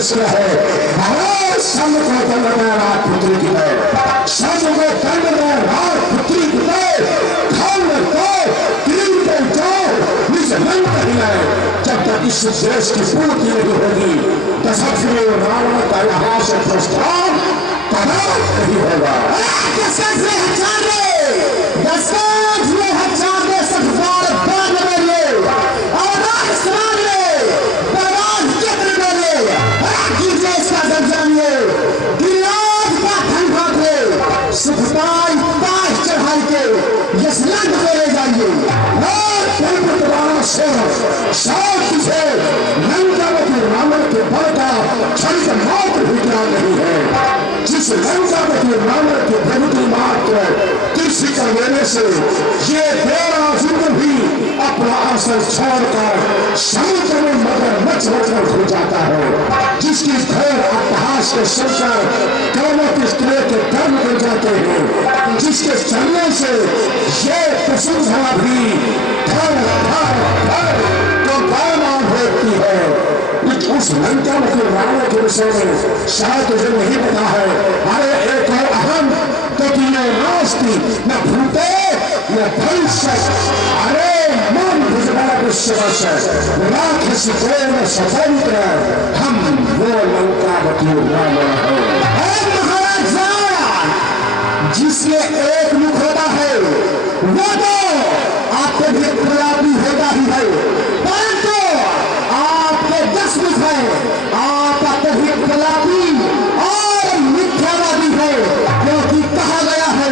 संदेश क्या है? भगवान सब को दंड दे रात पुत्री की दे, सब को दंड दे रात पुत्री की दे, धन दो तीन पे जाओ निज मन नहीं है। जब तक इस देश की पूर्ति नहीं होगी तो सबसे रावण का यहाँ से प्रस्थान कदापि नहीं होगा। शांति से लंकावती रावण के बल का क्षणिक मात्र भी ज्ञान नहीं है। जिस लंकावती रावण की प्रभुति मात्र कृषि कर लेने से ये देवासुर भी अपना आसन छोड़कर समुद्र में मगरमच्छ बनकर खो जाता है। जिसकी घोर अट्टहास के सुनकर कर्मों की स्त्री के कर्म बन जाते हैं, जिसके चलने से ये वसुंधरा भी धर तो गाना भोगती है। उस लंकावती रावण के विषय में शायद तुझे नहीं पता है। अरे एक है अहम तो नास्ति न भूते न भविष्य, अरे मन भुजबल विश्ववश राक्षस प्रेम स्वतंत्र, हम वो लंकावती रावण है। महाराज जिसके एक मुख होता है वो तो आपको भी प्रलापी होता ही है, परंतु आपके 10 मुख है, आप भी प्रलापी और मिथ्यावादी है। क्योंकि कहा गया है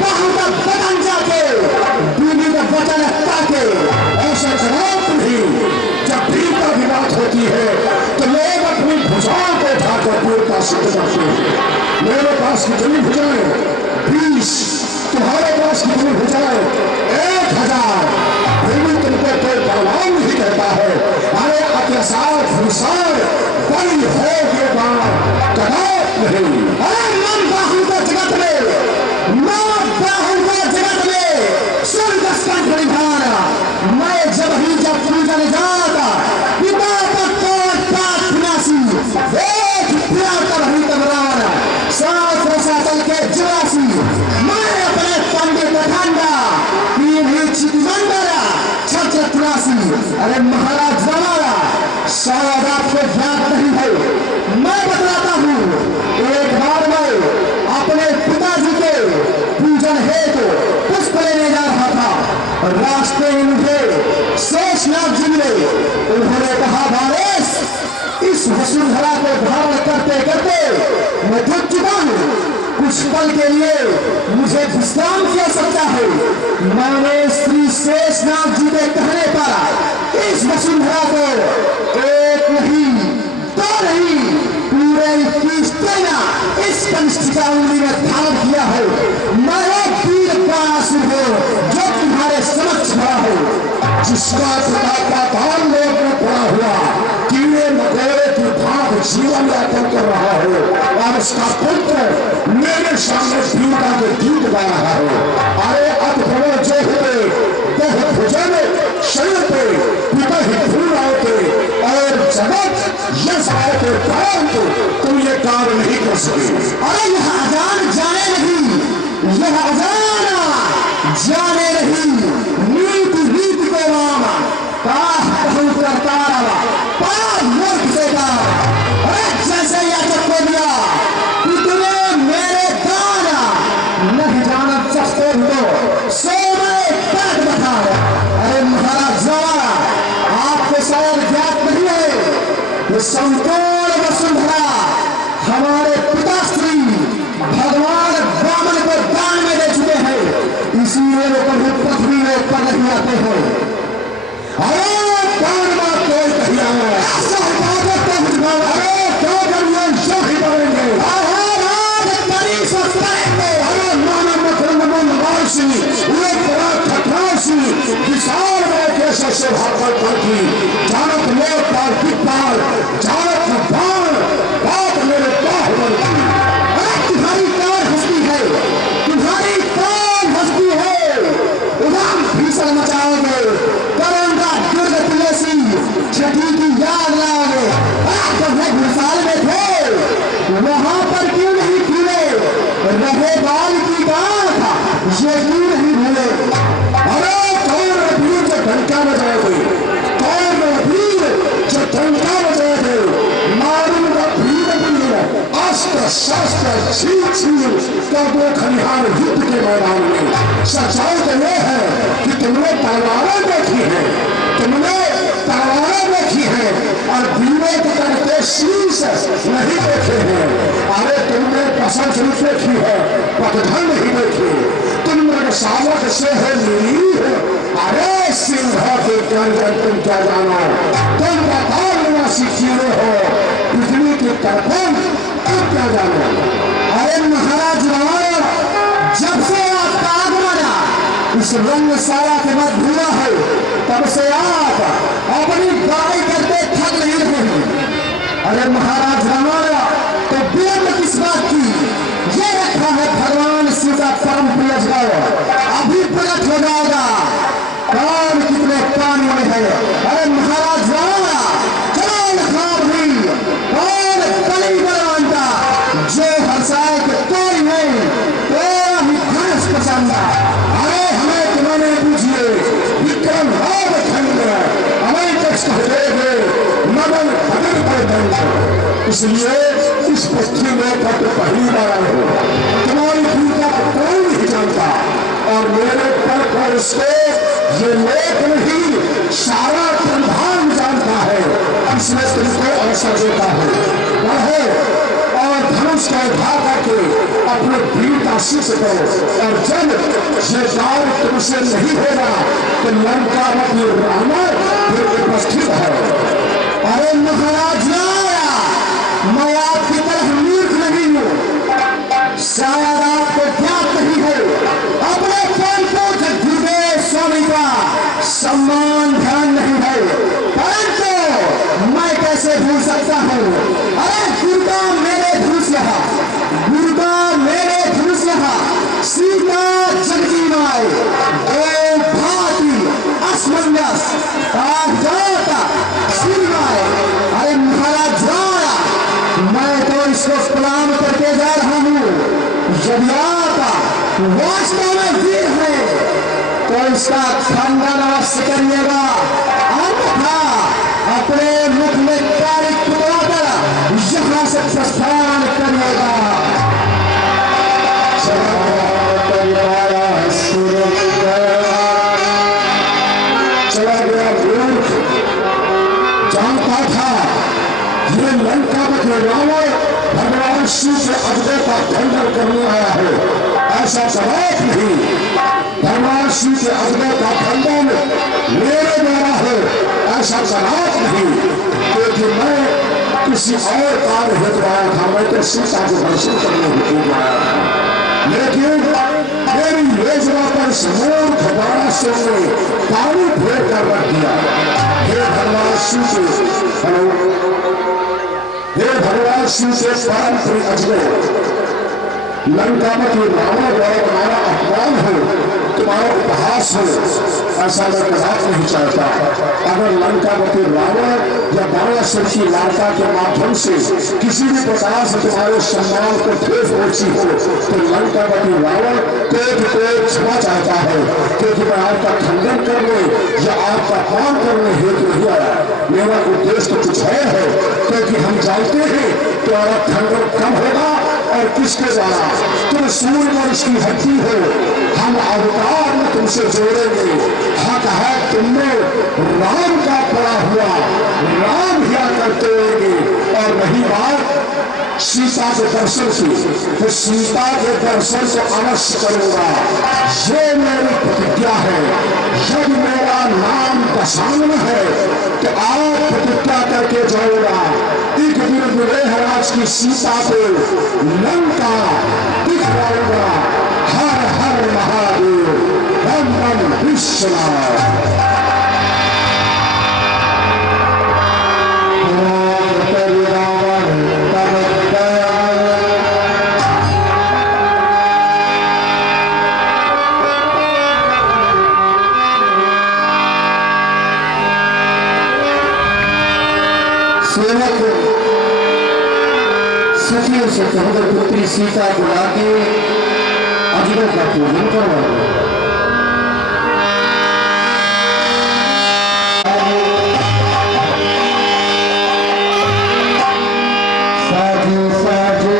बहुत बदन जाके विविध वचन ताके, ऐसा जवाब नहीं। जब वीरता की बात होती है तो लोग अपनी भुजाओं को उठाकर वीरता सिद्ध करते हैं। मेरे पास कितनी भुजाएं? 20। तुम्हारे पास कितनी भुजाएं? 1000। फिर भी तुमको कोई बलवान नहीं कहता है। अरे अत्याचार भूसार बड़ी हो ये बात कदापि नहीं। अरे मन बाहु को जगत में, मन बाहु को जगत में सूर्य स्कंठ परिधान, मैं जब पूजन जाता पिता तत्व पाठ विनाशी, एक प्रियतर ही तबरान, 7 वर्षाचल के 84, मैं अपने पंडित ठंडा अरे महाराज जमाना शायद आपको ज्ञात नहीं है, मैं बतलाता हूँ। एक बार मैं अपने पिताजी के पूजन हेतु पुष्प लेने जा रहा था। रास्ते में मुझे शेषनाग जी मिले। उन्होंने कहा वारिस, इस वसुंधरा को धारण करते करते मैं थक चुका हूँ, कुछ पल के लिए मुझे विश्राम की आवश्यकता है। मैंने श्री शेषनाग जी के कहने पर इस वसुंधरा को एक नहीं, 2 नहीं, पूरे 21 देना इस कनिष्ठिका उंगली में धारण किया है। मैं एक वीर बाणासुर हूं जो तुम्हारे समक्ष खड़ा हो, जिसका पाताल लोक में पड़ा हुआ कीड़े मकोड़े की भांत जीवन यापन कर रहा हो, और उसका पुत्र मेरे सामने पीता के गीत गा रहा हो। अरे अब प्रभु जो हुए बहुत भुजन शरीर पे पिता ही फूल आए थे और जगत यश आए थे, परंतु तुम ये कार्य नहीं कर सके। अरे यह अजान जाने नहीं, यह अजान जाने नहीं, नीति नीति को राम बहुत करता पर मूर्ख से जैसे यह चक्को दिया कि तुम्हें मेरे दाना नहीं जाना सकते हो सो मैं बैठ बैठा। अरे महाराज जवारा, आपको शायद ज्ञात नहीं है, ये संपूर्ण वसुंधरा हमारे पिताश्री भगवान ब्राह्मण को दान में दे चुके हैं, इसीलिए वो कभी पृथ्वी में ऊपर नहीं आते हैं। अरे कौन बात कोई कही ऐसा अरे क्या करिए शोखी करेंगे, अरे माना मखन वासी विशाल कैसे से भागवत की जानक लोग पार पिपाल जानक बाण बात मेरे बाहुबल की। अरे तुम्हारी कौन हस्ती है, तुम्हारी कौन हस्ती है, उदाम भीषण मचाओगे, करोंदा दुर्ग अस्त्र शस्त्र छीन छीन कर दो खलिहान युद्ध के मैदान में। सच्चाई तो यह है कि तुमने तलवारें देखी है, तुमने तलवारें देखी है और दीवे के करते शीश नहीं देखे हैं। अरे तुमने बसंत ऋतु देखी है, पगधन नहीं देखी। तुम मृगशावक से है नीर, अरे सिंह के गर्जन तुम क्या जानो। तुम पाताल निवासी कीड़े हो, पृथ्वी की तरफन तुम क्या जानो। अरे महाराज रावण, जब से आपका आगमन इस रंगशाला के मध्य हुआ है, तब से आप अपनी गाड़ी करते थक नहीं रहे हैं। अरे महाराज रावण, तो विलंब किस बात की? ये रखा है भगवान शिव का परम प्रिय जल, अभी प्रकट हो जाएगा। कौन कितने पानी में है? अरे महाराज रावण, कौन खाब हुई, कौन कली बलवंता, जो हर्षाए के तोड़ी नहीं तेरा ही धनुष पसंद। अरे हमें तुम्हारे पूछिए विक्रम राव खंड हमें टेक्स्ट देंगे मदन भजन पर दंड। इसलिए इस पृथ्वी में पत्र पहली बार आए हो, तुम्हारी भूमिका को कोई नहीं जानता और मेरे पर पर इसको ये लेख नहीं सारा ब्रह्मांड जानता है। इसमें तुमको अवसर देता है, पढ़ो और धनुष का उठा करके अपने वीरता सिद्ध करो। और जब ये कार्य तुमसे नहीं होगा तो लंका में रावण फिर उपस्थित है। अरे महाराज, मैं आपकी तरह मूर्ख नहीं हूं, शायद आपको ज्ञात नहीं है। अपने पंडित गुरुदेव स्वामी का सम्मान ध्यान नहीं है, परंतु मैं कैसे भूल सकता हूं। अरे गुरुदेव मेरे धनुष यहाँ, गुरुदेव मेरे धनुष यहाँ, सीता जगजी माए दो भांति असमंजस अरे महाराज, मैं तो इसको प्रणाम करके जा रहा हूं। यदि आप वास्तव में वीर हैं तो इसका खंडन अवश्य करिएगा, अन्यथा अपने मुख में तारीख पुतवाकर यहां से प्रस्थान करिएगा। चला गया मूर्ख, जानता था ये लंका में रावण भगवान शिव से अजय का खंडन करने आया है। ऐसा जवाब नहीं, भगवान शिव से अजय का खंडन मेरे द्वारा है, ऐसा जवाब नहीं, क्योंकि मैं किसी और कार्य हेतु आया था। मैं तो सीता को दर्शन करने हेतु आया था, लेकिन मेरी योजना पर समूर्ख बाणासुर ने पानी फेर कर रख दिया। हे भगवान शिव से हे भगवान शिव से परम प्रिय अजय, लंका में जो रावण द्वारा तुम्हारा अपमान हो, तुम्हारा उपहास हो, ऐसा मैं कदाच नहीं चाहता। अगर लंका में रावण या बाणासुर की वार्ता के माध्यम से किसी भी प्रकार से तुम्हारे सम्मान को ठेस पहुंची हो तो लंका में रावण को क्षमा चाहता है, क्योंकि मैं आपका खंडन करने या आपका अपमान करने हेतु नहीं आया। मेरा उद्देश्य तो कुछ है, क्योंकि हम जानते हैं तुम्हारा खंडन कम होगा और किसके द्वारा। तुम सूर्य वंश की हड्डी हो, हम अवतार में तुमसे जोड़ेंगे। हक है तुमने राम का पड़ा हुआ, राम हिया करते होंगे। और वही बात सीता के दर्शन की, तो सीता के दर्शन से अवश्य करूंगा, ये मेरी प्रतिज्ञा है। यदि मेरा नाम दशानन है तो आप प्रतिज्ञा करके जाऊंगा, एक दिन विदेहराज की सीता को लंका दिखलाऊंगा। हर हर महादेव, बम बम विश्वनाथ। सखियों से कहकर पुत्री सीता को लाके अजगर का पूजन करवाया। साजे साजे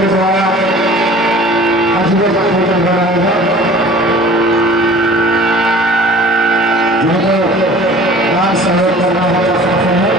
के द्वारा अजूबे का भोजन बनाएगा जिनको दान सहयोग करना है कर सकते हैं।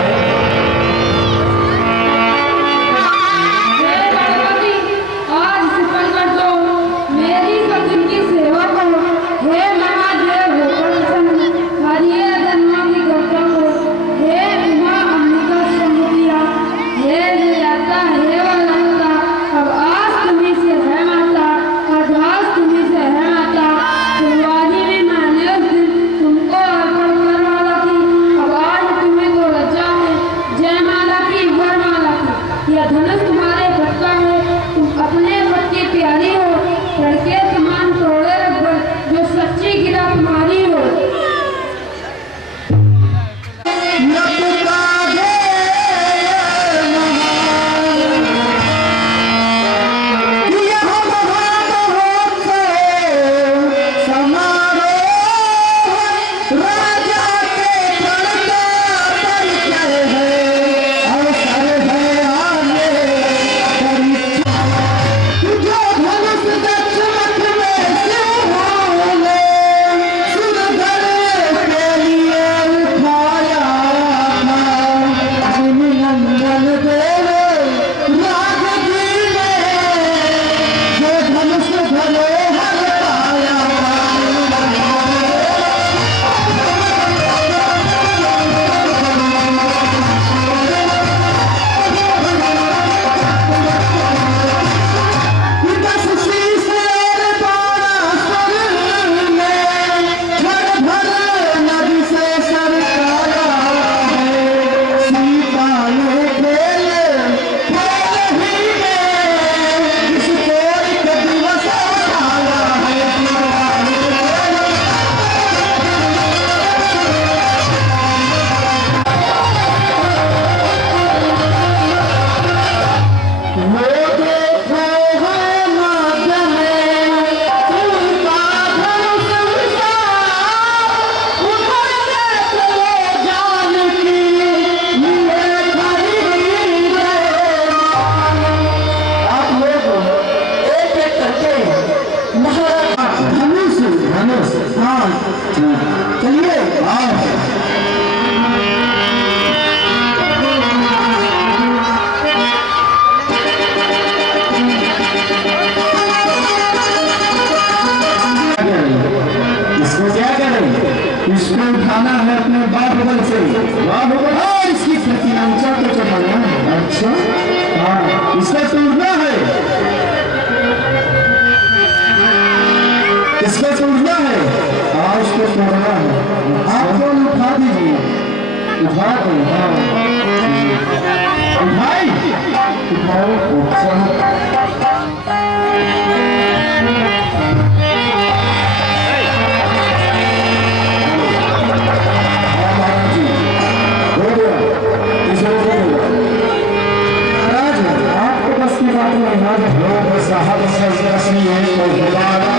इसको उठाना है अपने बाहुबल से, बाहुबल और इसकी प्रतिरक्षा को चढ़ाना है। अच्छा हाँ, इसको तोड़ना है, इसको तोड़ना है, हाँ इसको तोड़ना है। आप कौन उठा दीजिए, उठा दो, हाँ उठाई उठाओ। साहब सही है तो बुलाना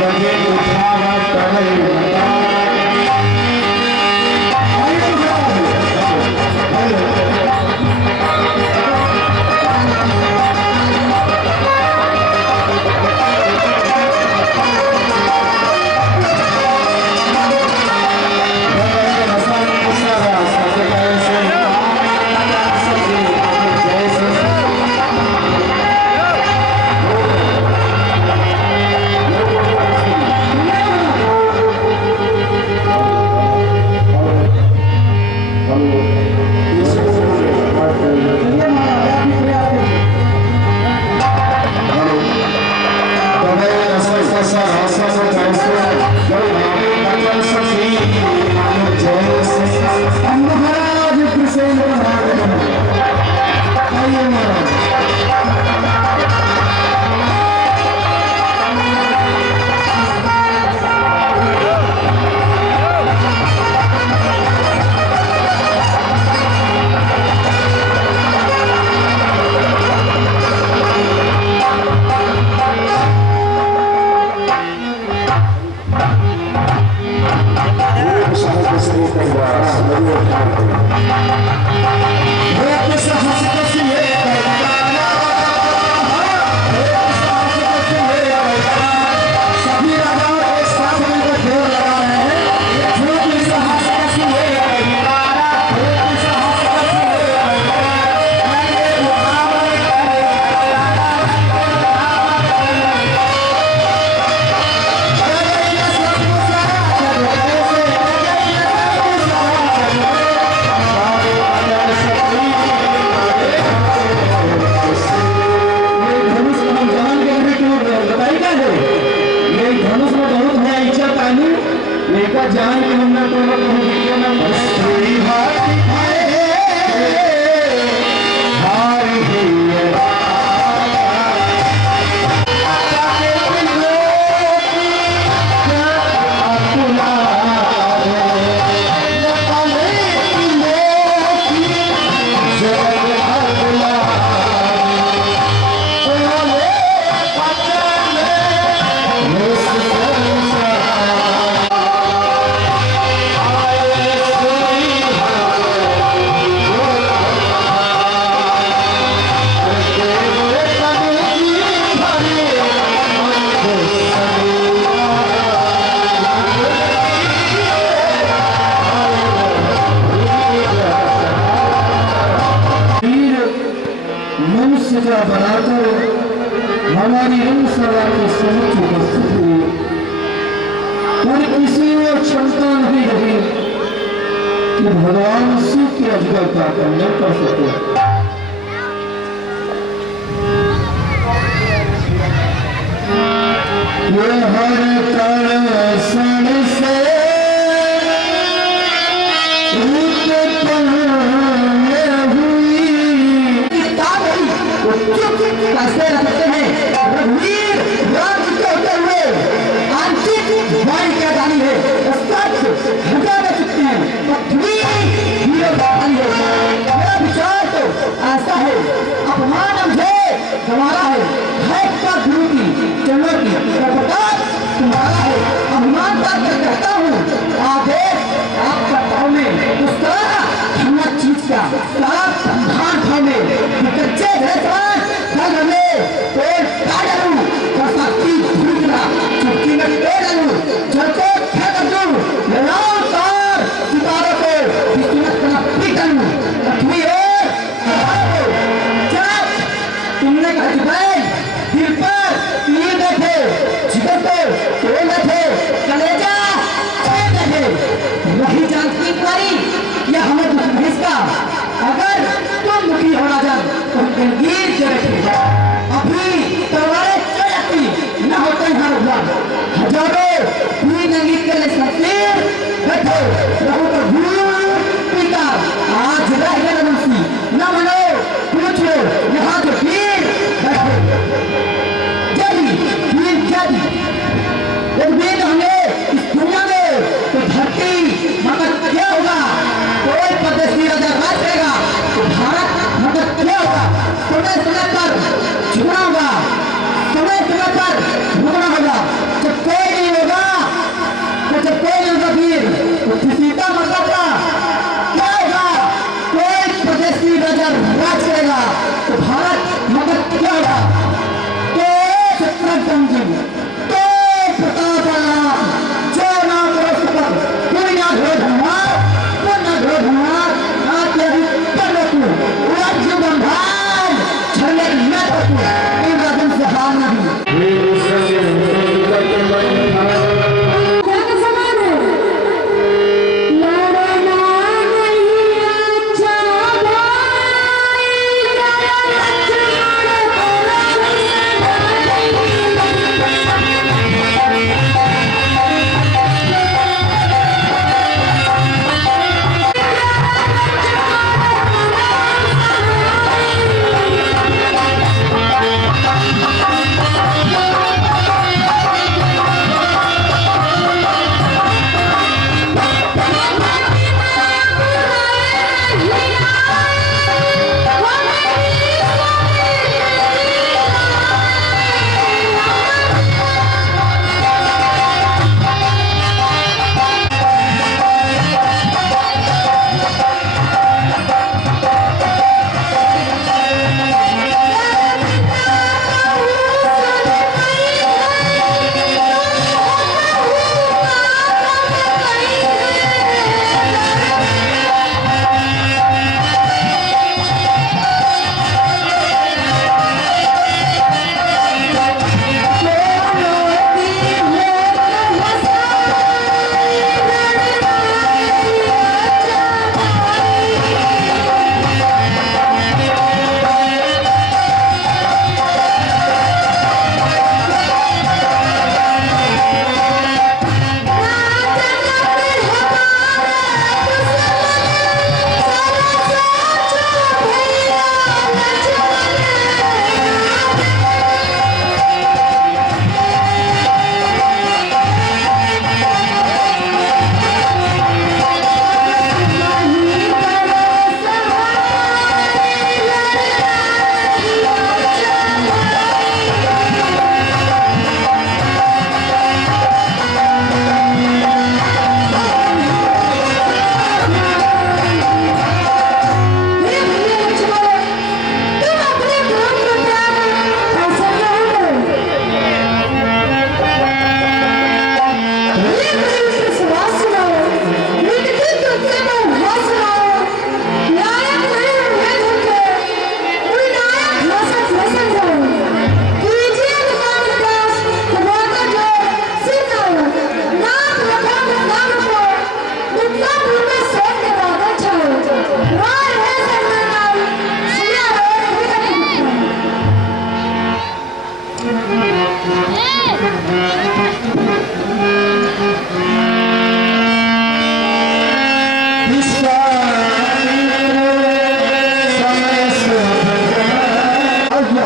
लगे उठाना करे पूजा बनाकर हमारी रंगशाला की समुच उपस्थित हुई और किसी और क्षमता नहीं रही कि भगवान शिव के अजगर का कन्या कर सके। ये हर कण सण से कैसे रखते हैं रघुवीर राम के होते हुए आंशिक वाणी क्या जानी है सच घटा में चुकती है पृथ्वी हीरो जानी है। मेरा विचार तो ऐसा है अपमान मुझे हमारा है का गुरु की चंद्र की प्रताप तुम्हारा है। अभिमान बात कर कहता हूँ आदेश आपका पाँव में उसका हिम्मत चीज का सारा संधान पाँव में कच्चे अगर तुम दुखी हो ना जान तो गंभीर से रखेगा अभी तलवारें चलती न होते हर बार हजारों भी नंगी के लिए शमशीर बैठो प्रभु का गुरु पिता आज रह गए मुंशी न मनो पूछ लो यहाँ जो वीर बैठो जल्दी वीर जल्दी एक वीर हमें इस दुनिया में तो धरती मगर क्या होगा कोई परदेशी राजा राज करेगा तो भारत मगर क्या होगा समय समय पर झुकना होगा समय समय पर झुकना होगा जब कोई नहीं होगा तो जब कोई नहीं होगा वीर तो सीता माता का क्या होगा कोई परदेशी राजा राज करेगा तो भारत मगर क्या होगा तो शत्रुघ्न तो प्रताप जो नाम पर कोई ना हो धर्मार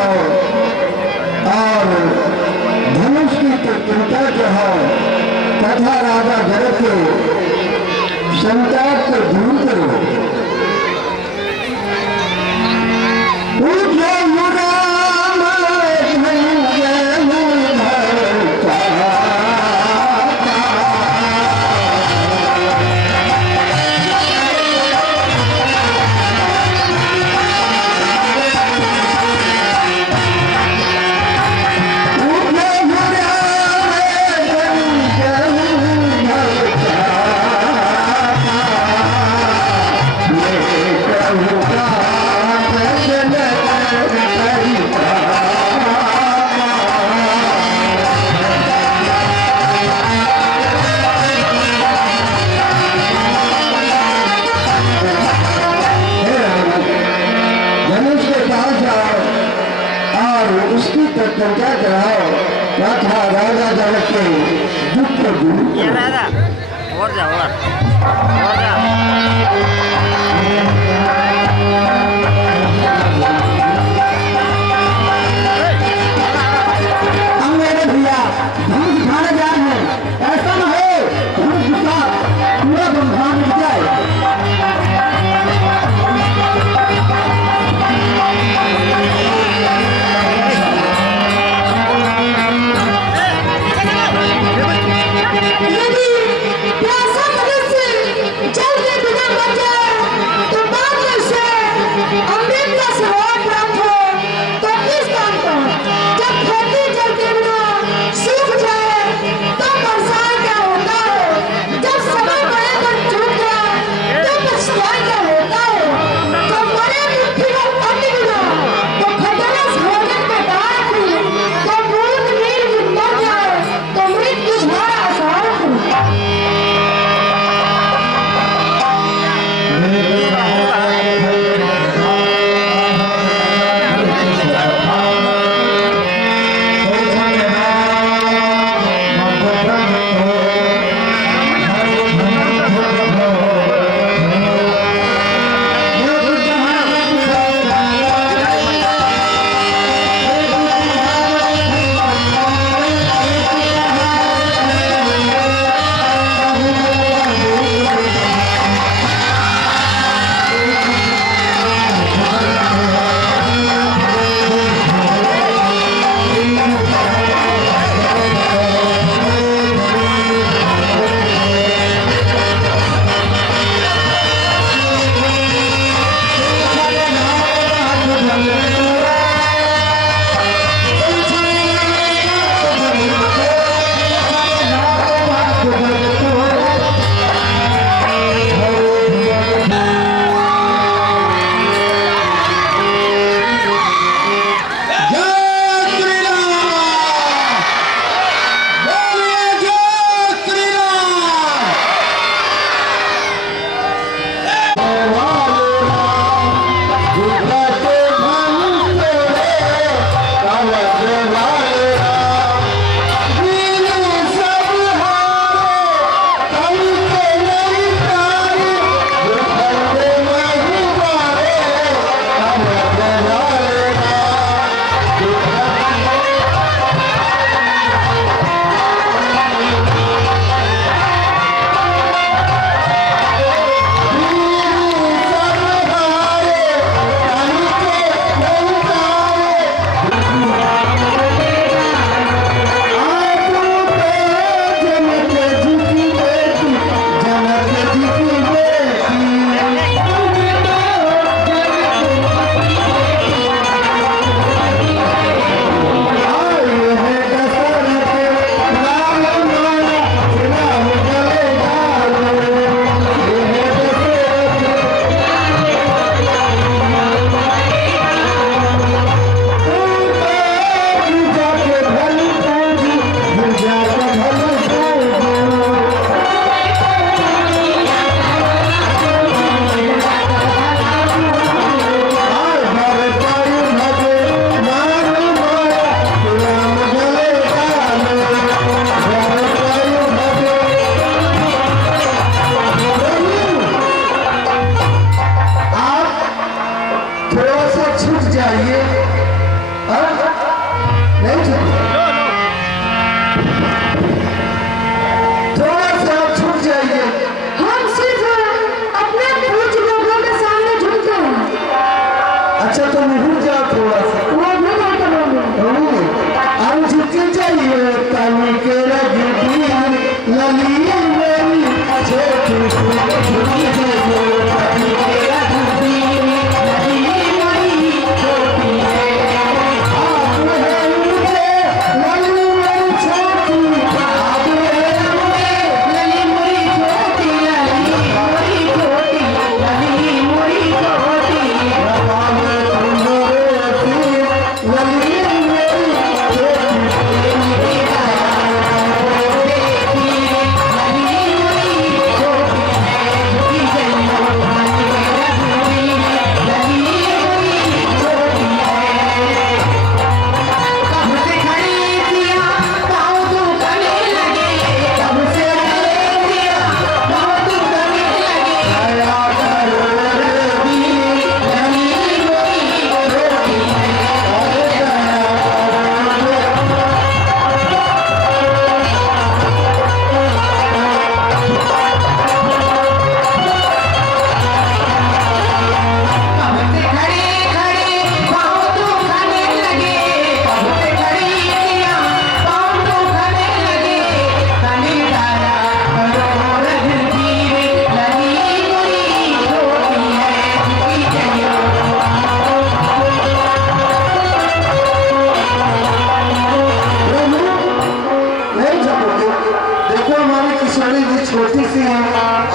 है और धनुष की कृपा जो है तथा राजा जनक के संताप को दूर करो। उसकी तत्परता कराओ तथा राजा जनक के दुख को दूर और जा हम मेरे भैया धन दिखाने जा रहे हैं, ऐसा न हो धन दिखा पूरा ब्रह्मांड मिट जाए। नहीं छूट, थोड़ा सा छूट जाइए। हम सिर्फ अपने पूछ लोगों के सामने झुकते हैं। अच्छा तो मुझे जाओ थोड़ा सा, वो भी नहीं करोगे। हम झुक जाइए ताली के लगी ललिया मेरी छोटी छोटी छोटी सी है,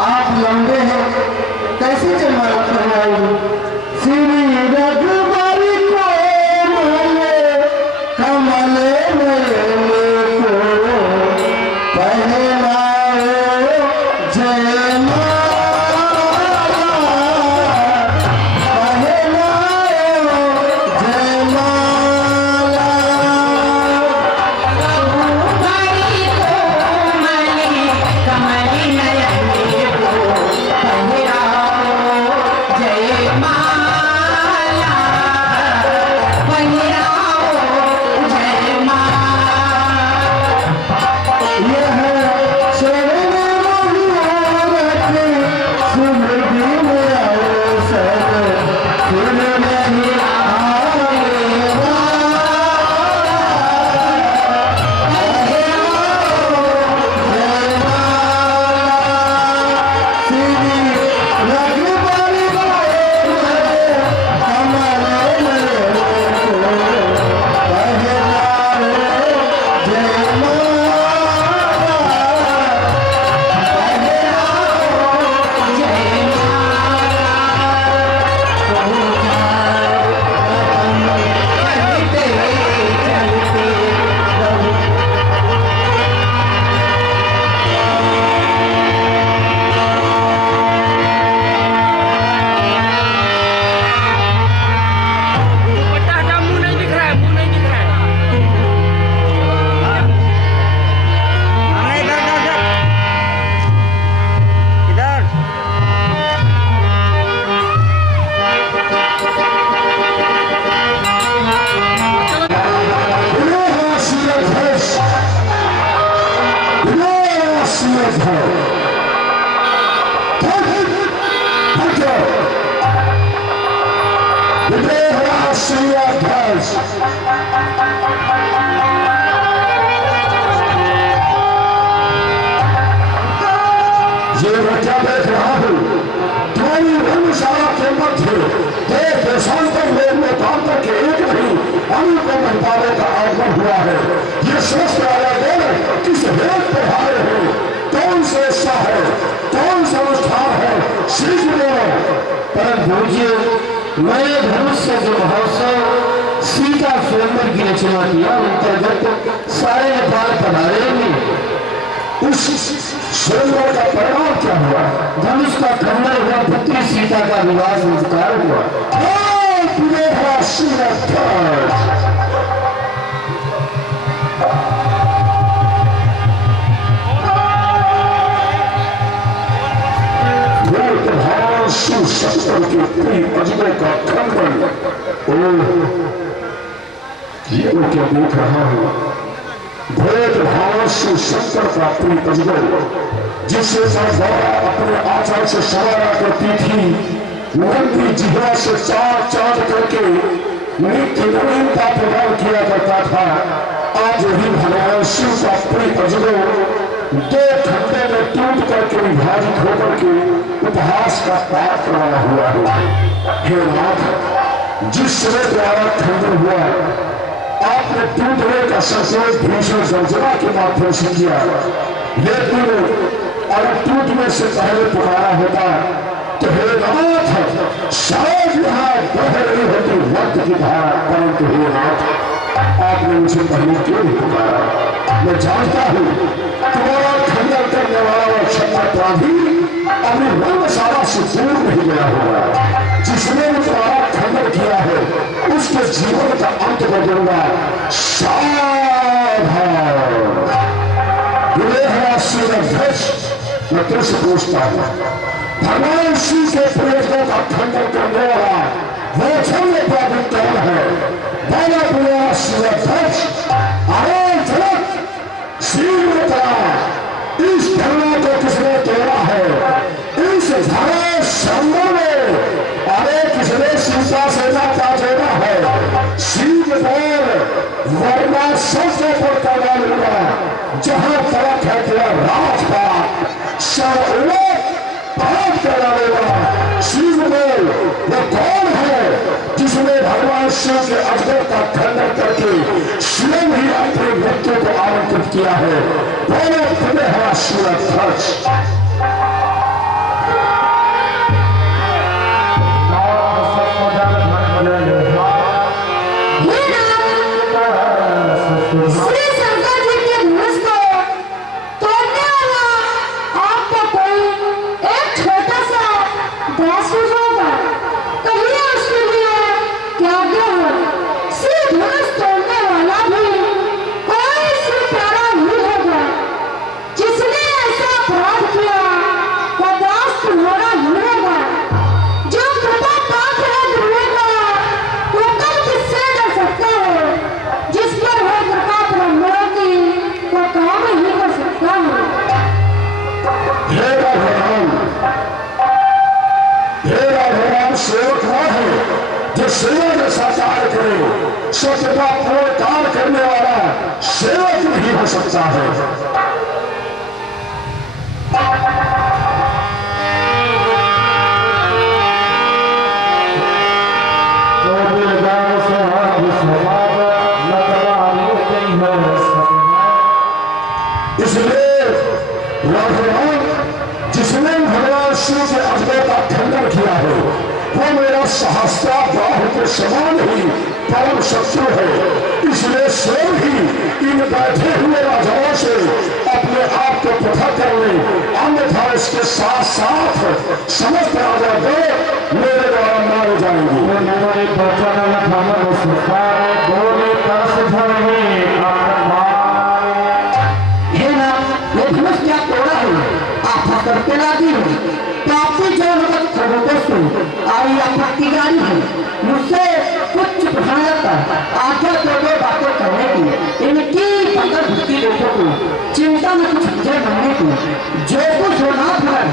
आप लंबे हैं, कैसे जमानत करवाएंगे? श्री रघुबरी को कमले में को पहनाओ जयमाला, पहनाओ जयमाला। ये मैं क्या देख रहा हूँ? तुम्हारी धर्मशाला के मध्य देश देशांतर लोग में काम करके एक नहीं अनु को मंत्रालय का आगमन हुआ है। ये सोच वाला दल किस वेद पर हारे हो, कौन श्रेष्ठा है, कौन सा अनुष्ठान है, श्री पर भूजिए मैं धनुष से जो महोत्सव सीता स्वयंवर की रचना किया अंतर्गत सारे नेपाल पधारे। उस स्वयंवर का परिणाम क्या हुआ? धनुष का खंडन हुआ, पुत्री सीता का विवाह संस्कार हुआ। शस्त्र के पूरी अजगर का खंडन। ये मैं क्या देख रहा हूं, भेदभाव से शंकर का प्रिय अजगर जिसे सरदारा अपने आचार से सवारा करती थी, नंदी जिह्वा से चार चार करके नित्य नवीनता प्रदान किया करता था। आज वही भगवान शिव का प्रिय अजगर दो खंडे में टूट करके विभाजित होकर के उपहास का पात्र बना हुआ है। हे नाथ, जिस समय द्वारा खंडन हुआ आपने टूटने का संकेत भीषण गर्जना के माध्यम से किया, लेकिन अगर टूटने से पहले पुकारा होता तो हे नाथ शायद यहाँ बह रही होती रक्त की धारा, परंतु हे नाथ आपने मुझे पहले क्यों नहीं पुकारा। मैं जानता हूँ तुम्हारा खंडन करने वाला वो क्षमापराधी अपनी रंगशाला से दूर नहीं गया होगा। जिसने भी तुम्हारा खंडन किया है उसके जीवन का अंत बदलूंगा। मैं तुझसे पूछता हूँ, भगवान शिव के प्रयोजनों का खंडन करने वाला वो छोड़ने का भी कौन है? बोला बोला शिवध्वज, अरे जनक शिव ने कहा इस धर्म को किसने तोड़ा है? इस धरा शंभु में अरे किसने सीता सेना का जोड़ा है? शिव बोल वरना सबसे पर करवा लूंगा। जहां फर्क है तेरा राजपाट पाठ करा लेगा। शिव बोल वो कौन है जिसने भगवान शिव के अजगर का खंडन करके स्वयं ही अपनी मृत्यु को आमंत्रित किया है? बोलो तुम्हें हमारा सूरज खर्च। स्वच्छता पुरस्कार करने वाला सेवक नहीं हो सकता है। इसलिए जिसने भगवान शिव के अजगर का खंडन किया है वो मेरा सहस्त्र बाहु के समान ही परम शत्रु है। इसलिए स्वयं ही इन बैठे हुए राजाओं से अपने आप को पृथक कर ले, अन्यथा इसके साथ साथ समस्त राजा दो मेरे द्वारा मारे जाएंगे। क्या तोड़ा है आप करते लाती हो तो आपकी जो आई आपत्ति गाड़ी है मुझसे कुछ पूछा जाता आखिर तो दो बातें करने की इनकी पकड़ भुक्ति लोगों को चिंता में कुछ समझे बनने की जो कुछ होना फल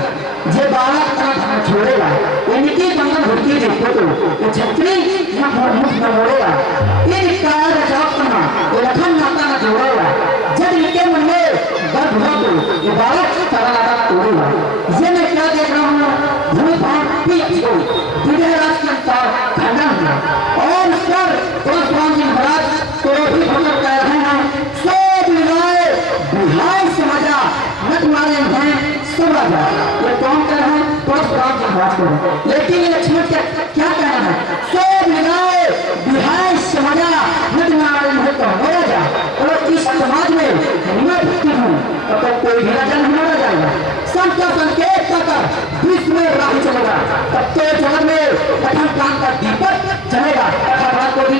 जे बालक का धन छोड़ेगा इनकी पकड़ भुक्ति देखो तो छत्री मुख न मोड़ेगा इन काल रचाव करना लखन नाता न जोड़ेगा जब इनके मन में गर्भ हो तो ये बालक तरह लगा तोड़ेगा। ये मैं क्या देख रहा हूँ विजयराज के अनुसार खंडन है और इस पर परशुराम जी महाराज को भी भगत कह रहे हैं सब विवाह बिहार समाजा नट मारे हैं सब राजा। ये कौन कह रहे हैं? परशुराम जी महाराज को। लेकिन ये लक्ष्मण क्या कहना है? सब विवाह बिहार समाजा नट मारे हैं तो हो राजा। और इस समाज में मैं भक्ति हूँ तो कोई भी राजा नहीं मारा जाएगा। संत का संकेत कर विश्व में राहु चलेगा तब तो जगत में कठिन काम का दीपक चलेगा। को भी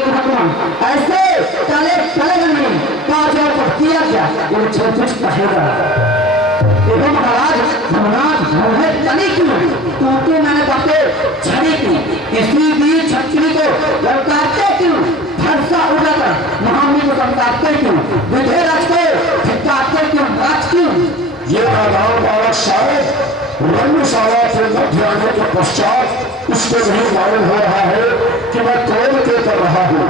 ऐसे चले चलेगा नहीं काज और किया गया वो कुछ कहेगा। देखो महाराज महाराज चली क्यों क्योंकि मैंने बातें छड़ी की इसी बीच छत्री को लौटाते क्यों भरसा उड़ाकर तत्पश्चात उसको नहीं मालूम हो रहा है कि मैं कौन के कर रहा हूं।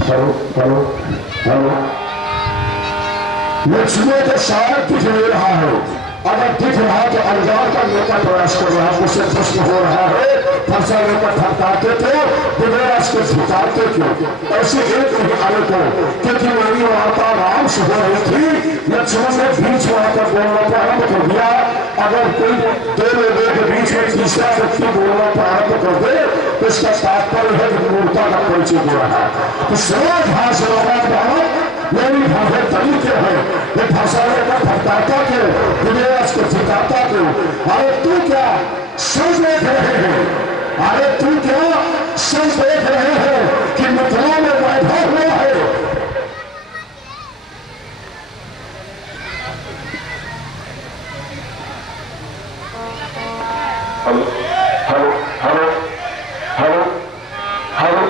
हेलो हेलो हेलो, लक्ष्मी तो शायद दिख नहीं रहा है, अगर दिख रहा तो अनजान करने का प्रयास कर रहा है, मुझसे प्रश्न हो रहा है, फंसा लेकर थकाते थे बिना उसको झुकाते क्यों? ऐसे एक नहीं आने को, क्योंकि मेरी वार्ता आराम से हो रही थी, लक्ष्मण ने बीच में आकर बोलना प्रारंभ कर दिया। अगर कोई दो लोगों के बीच में तीसरा व्यक्ति बोलना प्रारंभ कर दे तो इसका तात्पर्य है कि मूर्ता का परिचय दे रहा है। तो सर्व भाषा मेरी भाषा तरीके है, ये भाषा लेकर भटकाता क्यों, विवेक को झुकाता क्यों? अरे तू क्या सब देख रहे हैं, अरे तू क्या सब देख रहे हैं कि मिथिला में वैभव हुआ है। Hello hello hello hello hello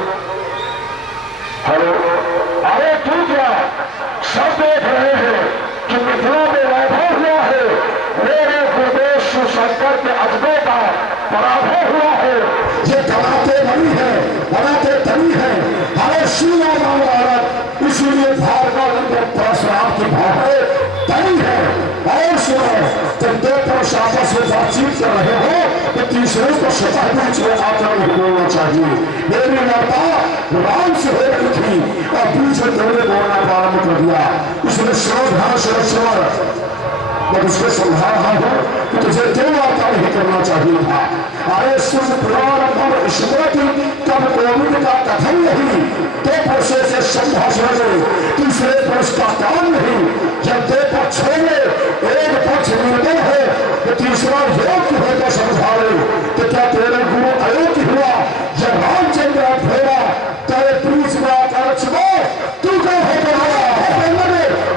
hello, अरे तू क्या सब देख रहे हैं कि मिथिला में वैभव हुआ है, मेरे गुरुदेव शिवशंकर के अजबे का पराभव हुआ है। ये बनाते नहीं है, बनाते तभी है, हरे शिव महाभारत, इसीलिए भार्गव परशुराम की भाव है तभी है। और सुनो, जब दो पुरुष आपस में बातचीत कर रहे हो तो तीसरे को सतह बीच में आकर नहीं बोलना चाहिए। मेरी वार्ता राम से हो रही थी और बीच में तुमने बोलना प्रारंभ कर दिया, इसलिए श्रोधा सुरक्षण मैं उसको समझा रहा हूं कि तुझे क्यों वार्ता नहीं करना चाहिए था। अरे सुन पुराण स्मृति कब कोविद का कथन नहीं, दो पुरुषों से संभाषण में तीसरे पुरुष का काम नहीं। जब दो पक्ष होंगे, एक पक्ष निर्दय है तो तीसरा योग्य होकर समझा ले, तो क्या तेरे गुरु अयोग्य हुआ? जब रामचंद्र भेड़ा तेरे बीच में आकर छुपो, तू क्या होकर आया?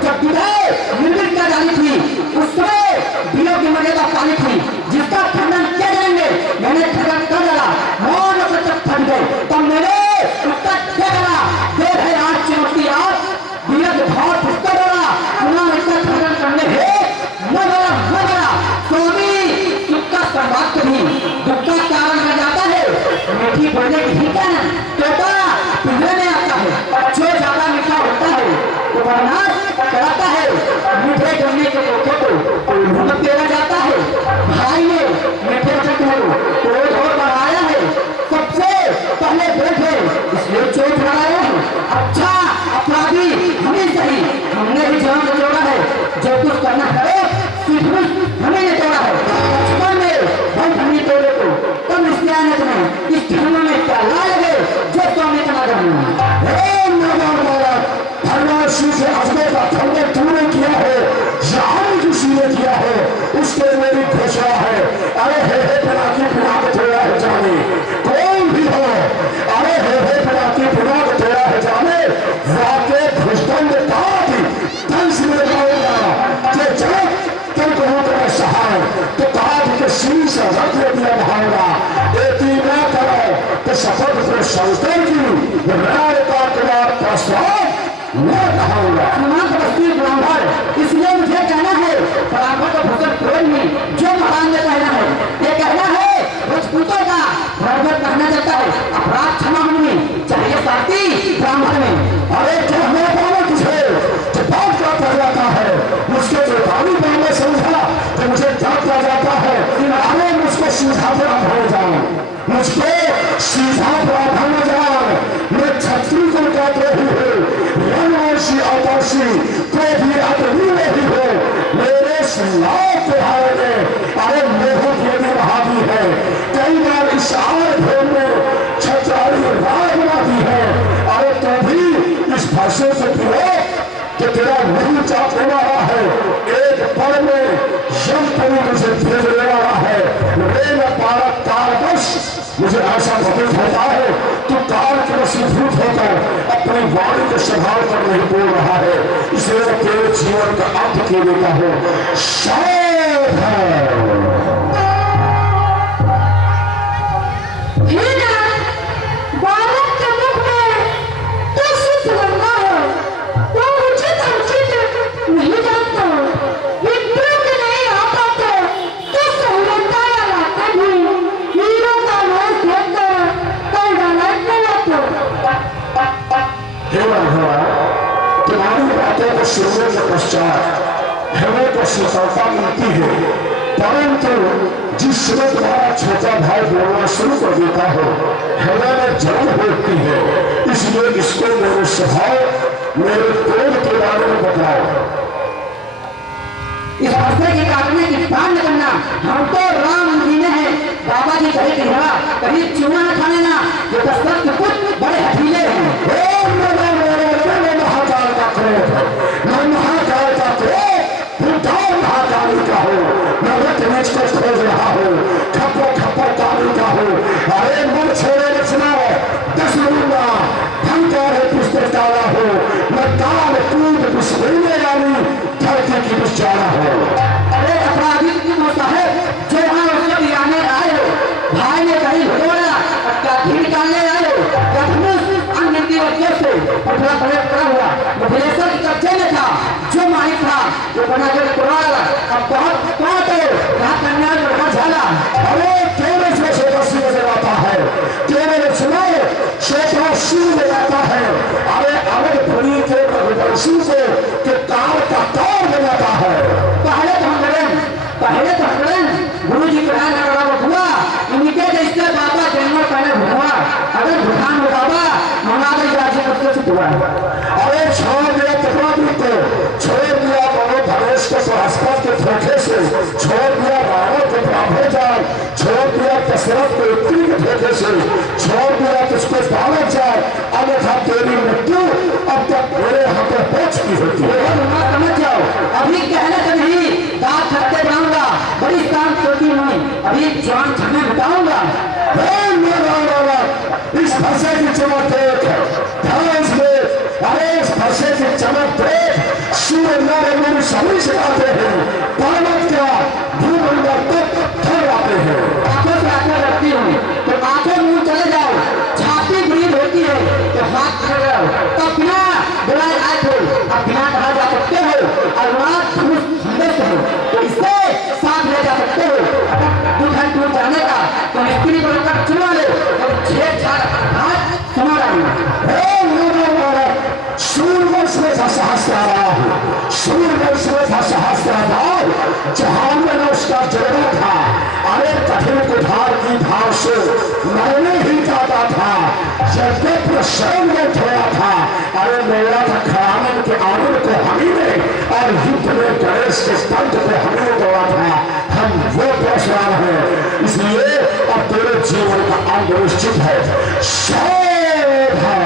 जब विदाई निर्मित कर डाली थी उस समय दिलों की मर्यादा पानी थी, जिसका खंडन किया जाएंगे मैंने खंडन कर डाला, मौन तक थक गए तब मैंने उसका क्या करा? देर है आज चुनौती आज दिलों के भाव पुष्कर होगा, पुनः इसका खंडन करने है न बड़ा स्वामी सुख का संवाद कभी दुख का कारण बन जाता है। मीठी बोलने की ही कहना तोता पिघले में आता है, जो ज्यादा मीठा होता है तो बरनाश कराता है, मीठे गन्ने के तोते को नमक देना जाता है। भाई ने मीठे चट हो तो और बढ़ाया है, सबसे पहले बैठे इसलिए चोट लगाया है। अच्छा अपराधी हमें सही, हमने भी जान को जोड़ा है, जो कुछ करना करे हमें ने तोड़ा है। बचपन में भाई हमें तोड़े को तब इसलिए आने तुम्हें इस धर्म में क्या ला लगे जो स्वामी का भगवान शिव से अजबे का खंडन तूने किया है, जान किसी ने किया है, उसके मेरी घोषणा है। अरे हे पिनाकी पिनाक तेरा है जाने, कौन भी हो, अरे हे पिनाकी पिनाक तेरा है जाने, वाके भुजदंड काट तंस में जाएगा कि जब तुम कहो तो मैं सहाय तो काट के शील से रख दिया भाएगा। एती न करो तो शपथ को संस्कृत की राय का कुमार प्रस्ताव मैं कहूँगा ब्राह्मण, इसलिए मुझे कहना है ब्राह्मण का भूषण कोई नहीं, जो महाराज ने कहना है ये कहना है। राजपूतों का ब्राह्मण कहना जाता है अपराध क्षमा होनी चाहिए साथी ब्राह्मण में। अरे क्या मैं बोलूं तुझे जो बात क्या पड़ जाता है, मुझको जो पानी पहले समझा तो मुझे क्या किया जाता है। अरे मुझको सीधा ब्राह्मण जान, मुझको सीधा ब्राह्मण जान, मैं छत्री को कहते ही हूँ अवकाशी को भी आदमी नहीं हो, मेरे संलाप के हाल में अरे मोह के भी महावी है। कई बार इस आर भेद में छत्रारी राय बनाती है, अरे तो भी इस भाषा से पिरो कि तेरा नहीं चाहने वाला है, एक पल में यमपुरी मुझे भेजने वाला है। रे न पारक कालवश मुझे ऐसा प्रतीत होता है तू काल के वशीभूत होकर अपनी वाणी को संभाल कर नहीं बोल रहा है, इसलिए तेरे जीवन का अंत के देता हो। शायद है तुम्हारी बातों को सुनने के पश्चात हृदय को शीतलता मिलती है, परंतु जिस समय तुम्हारा छोटा भाई बोलना शुरू कर देता हो हृदय में जलन होती है। इसलिए इसको मेरे स्वभाव मेरे क्रोध के बारे में बताओ। इस रास्ते के काटने की बात न करना, हम तो राम जी में है। बाबा जी कहे कि कभी चूना न खा लेना, जो दशरथ के पुत्र बड़े हठीले हैं। महाकाल का क्रोध, मैं महाकाल का क्रोध, भूतान महाकाली का हो, मैं रत्नेश को खोज रहा हूँ, खप्पो खप्पो काली का हो। अरे मन छोड़े न सुनाओ, 10 लूंगा, भंकार है पुस्तक काला हो, मैं काला में कूद बिस्मिल्ले वाली धरती की बिचारा हो। अरे अपराधी तुम होता है जो यहाँ उसको दिलाने आए हो। भाई ने कहीं भगोड़ा काठी निकालने आए हो, या धनुष अनगिनती वर्षों से पटना पड़ा हुआ मधुलेश्वर के कब्जे में था। जो मालिक था वो बना कर कुराला, अब बहुत कौन करो कहा कन्या लड़का झाला। अरे तेरे से छोटा सी नजर आता है, तेरे सुनाए छोटा सी नजर आता है। अरे अवध पुरी के रघुवंशी को के काल का काल बनाता है। पहले तो हम करें गुरु जी का लड़ा हुआ इनके जैसे बाबा जन्म पहले हुआ। अगर भूटान हो बाबा हमारे राज्य पुत्र से हुआ। अरे छोड़ दिया तकरारी को, छोड़ दिया मनो धनेश को बृहस्पति के धोखे से, छोड़ दिया रावण के प्राभे जाल, छोड़ दिया दशरथ को इतनी के धोखे से, छोड़ दिया तुझको बालक जाए। अन्यथा तेरी मृत्यु अब तक मेरे हाथों हो चुकी होती है। समझ जाओ, अभी कहने तो नहीं दांत खट्टे बनाऊंगा, बड़ी शांत छोटी नहीं, अभी जवान छमे बताऊंगा। इस फंसे की चमक देख, अरे इस फंसे की चमक देख, सूर्य नारे मेरी सभी सिखाते हैं, पर्वत का भूमंडल तक थर आते हैं। आंखों से आंखें रखती हूँ तो आंखें मुंह चले जाओ, छाती ब्रीद होती है तो हाथ पकड़ जाओ, तो बिना बुलाए आए थे अब बिना कहा जा सकते हो। और रात संदेश हो तो इससे साथ ले जा सकते हो। अगर दुल्हन दूर जाने का तो स्त्री बनकर चुना ले और छेड़छाड़ हाथ सुना डालना। सूर्यवंश में था सहस्त्राबाद, सूर्यवंश में था सहस्त्राबाद, जहां में उसका जन्म था। अरे कठिन कुठार की धार से मैंने ही काटा था, जगत स्वयं में धोया था। अरे मेरा था खरामन के आनंद को हमी ने, और युद्ध में गणेश के स्तंभ को हमी ने तोड़ा था। हम वो परशुराम हैं, इसलिए अब तेरे जीवन का अंत निश्चित है। शोध है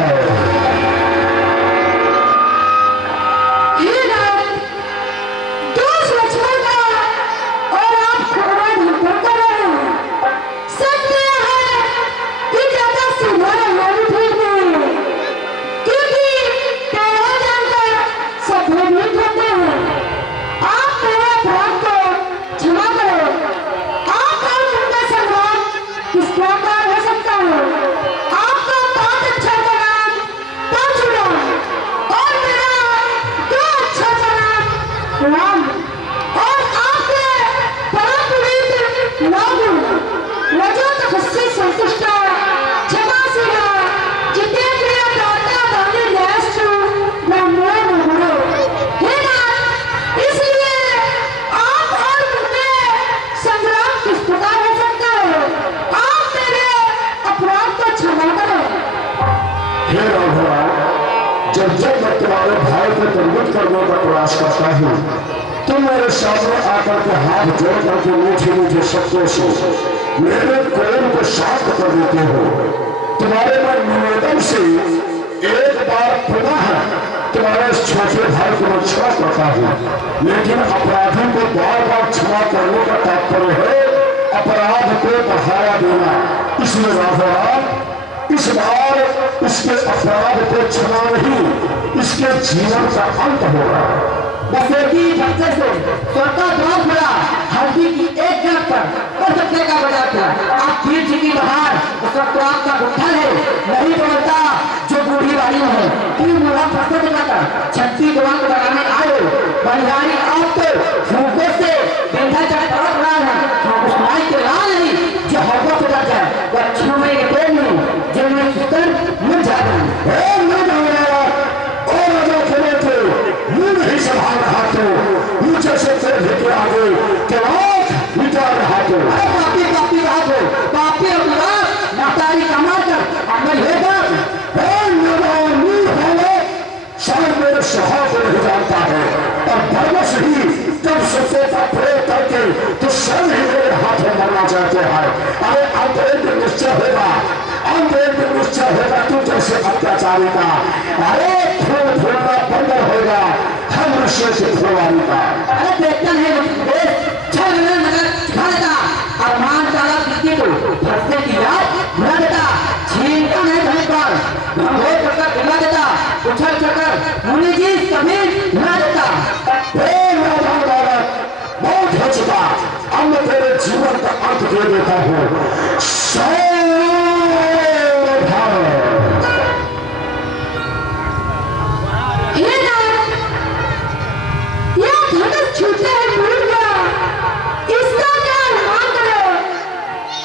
जब मैं तुम्हारे भाई को दंडित करने का प्रयास करता हूँ, तुम मेरे सामने आकर के हाथ जोड़ करके मीठे मीठे शब्दों से मेरे प्रेम को शांत कर देते हो। तुम्हारे मैं निवेदन से एक बार पुनः तुम्हारे छोटे भाई को मैं क्षमा करता हूँ, लेकिन अपराधी को बार बार क्षमा करने का तात्पर्य है अपराध को बढ़ावा देना। इसलिए राघव इस बार इसके अपराध को क्षमा नहीं, इसके जीवन का अंत होगा। बस एक ही झटके से स्वतः द्वार खुला, हल्दी की एक जगह पर झटके का बजा था। आप तीर जी की बहार उस वक्त आपका गुत्थन है, नहीं बोलता जो बूढ़ी वाली है। तीर मुड़ा प्रसन्न करता छत्ती दुआ को बनाने आए बलिहारी आप तो फूकों से बेंधा चढ़ पड़ा रहा है। हम उस नाई के लाल नहीं जो हवा को डर जाए, वह छूने के पेड़ में जिनमें सुतर मुझ जाता है। मेरे स्वभाव को नहीं जानता है और बरबस ही जब सत्य का प्रयोग करके तो स्वयं ही मेरे हाथों मरना चाहते हैं। अरे अंत एक दिन निश्चय होगा, अंत एक दिन निश्चय होगा तू जैसे अत्याचारी का, अरे फूल फूलना बंदर होगा हम ऋषि से फूलवारी का। अरे देखता है अरमान डाला किसी को फंसने की याद भुला देता, छीनता नहीं कहीं पर भंगोर करकर भुला देता, उछल चकर मुनि जी कभी भुला देता। बहुत हो चुका, अब मैं तेरे जीवन का अंत दे देता हूँ। छूटे हैं भूल गया, इसका क्या अरमान है?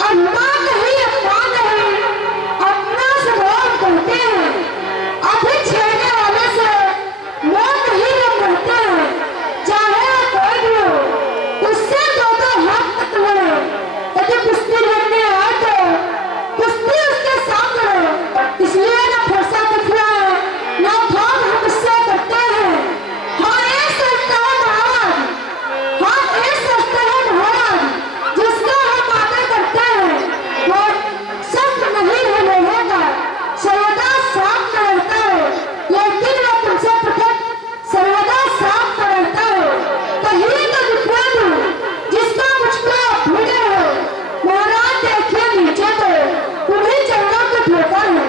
अरमान नहीं, अपमान है, अपना स्वभाव कहते हैं। अभी छेड़ने वाले से मौत नहीं हम रहते हैं, चाहे वो कोई भी हो, उससे दो हाथ तक लड़े। यदि कुश्ती लड़ने आए तो कुश्ती उसके साथ लड़े, इसलिए ना फरसा दिखला है ना भाग हम उससे करते हैं। हाँ एक सोचता है महाराज, हाँ एक सोचता है महाराज, जिसका हम आदर करते हैं वो सख्त नहीं है लोगों का, सर्वदा साफ में रहता है, लेकिन वो तुमसे पृथक सर्वदा साफ में रहता है। कहीं तो दिखवा दो जिसका मुझको भूले हो महाराज, देखिए नीचे तो उन्हीं चरणों को ठोका है।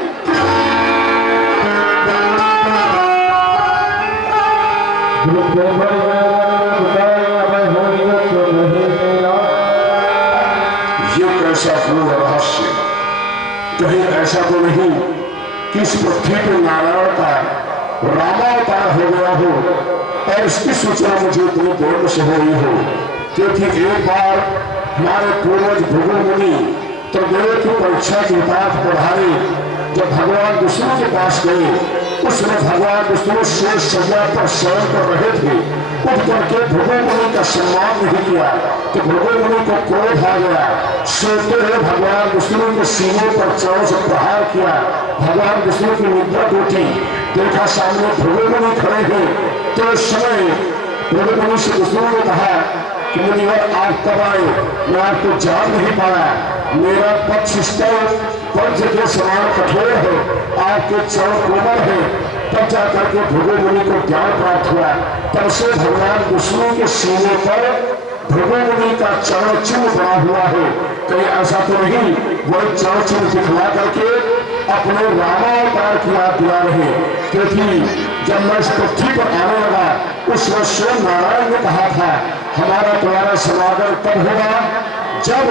ये कैसा पूर्ण रहस्य, कहीं ऐसा तो नहीं कि इस पृथ्वी पर नारायण का रामावतार हो गया हो और इसकी सूचना मुझे इतनी देर से हो रही हो। क्योंकि एक बार हमारे पूर्वज भृगु मुनि त्रिदेव की परीक्षा की बात पढ़ाई, जब भगवान विष्णु के पास गए उसमें भगवान विष्णु शेष सज्जा पर शयन कर रहे थे। उठ करके भृगु मुनि का सम्मान नहीं किया तो भृगु मुनि को क्रोध आ गया। सोते हुए भगवान विष्णु के सीने पर चरण से प्रहार किया। भगवान विष्णु की निद्रा टूटी, देखा सामने भृगु मुनि खड़े हैं। तो इस समय भृगु मुनि से विष्णु ने कहा कि मुनिवर आप कब आए, मैं आपको जान नहीं पाया, मेरा पक्ष स्थल वज्र के समान कठोर है, आपके चरण कोमल है। तब जाकर के भृगु मुनि को ज्ञान प्राप्त हुआ। तब से भगवान विष्णु के सीने पर भृगु मुनि का चरण चिन्ह बना हुआ है। कहीं ऐसा तो नहीं वही चरण चिन्ह दिखला करके अपने रामावतार की याद दिला रहे। क्योंकि जब मैं इस पृथ्वी पर आने लगा उस वक्त स्वयं नारायण ने कहा था हमारा तुम्हारा समागम तब होगा जब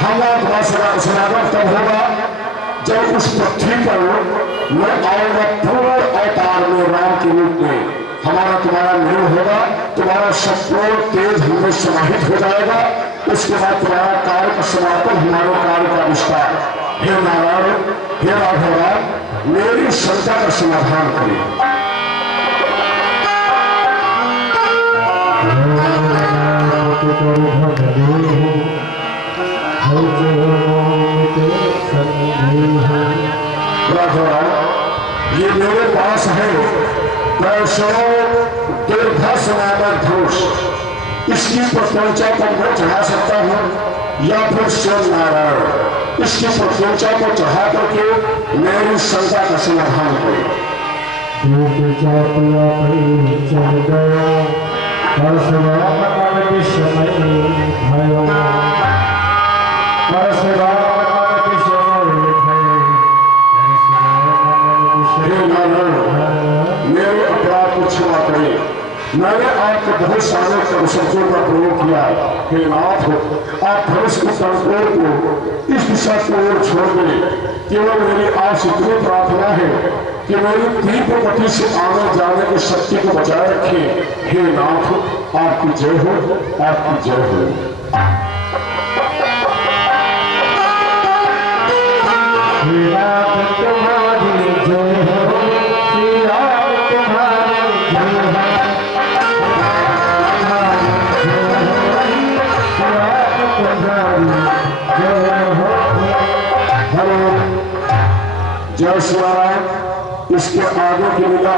हमारा समागम तब होगा जब उस पृथ्वी पर मैं आऊंगा पूर्ण अवतार में राम के रूप में। हमारा तुम्हारा निर्णय होगा, तुम्हारा संपूर्ण तेज हमें समाहित हो जाएगा। उसके बाद तुम्हारा कार्य का समापन, हमारे कार्य का विस्तार। हे नारायण, हे राघव, मेरी शंका का समाधान करें। ये मेरे पास है धनुष, इसकी प्रत्यंचा को मैं चढ़ा सकता हूँ या फिर स्वयं नारायण इसकी प्रत्यंचा को चढ़ा करके मेरी शंका का समाधान करें। मेरे अपराध को क्षमा करें, मैंने आपको बहुत सारे शब्दों का प्रयोग किया। हे नाथ, आप धनुष की तंकोर को इस दिशा की ओर छोड़ दें। केवल मेरी आपसे इतनी प्रार्थना है कि मेरी तीव्र गति से आने जाने की शक्ति को बचाए रखें। हे नाथ, आपकी जय हो, आपकी जय हो। जय श्री राम। इसके आगे की लीला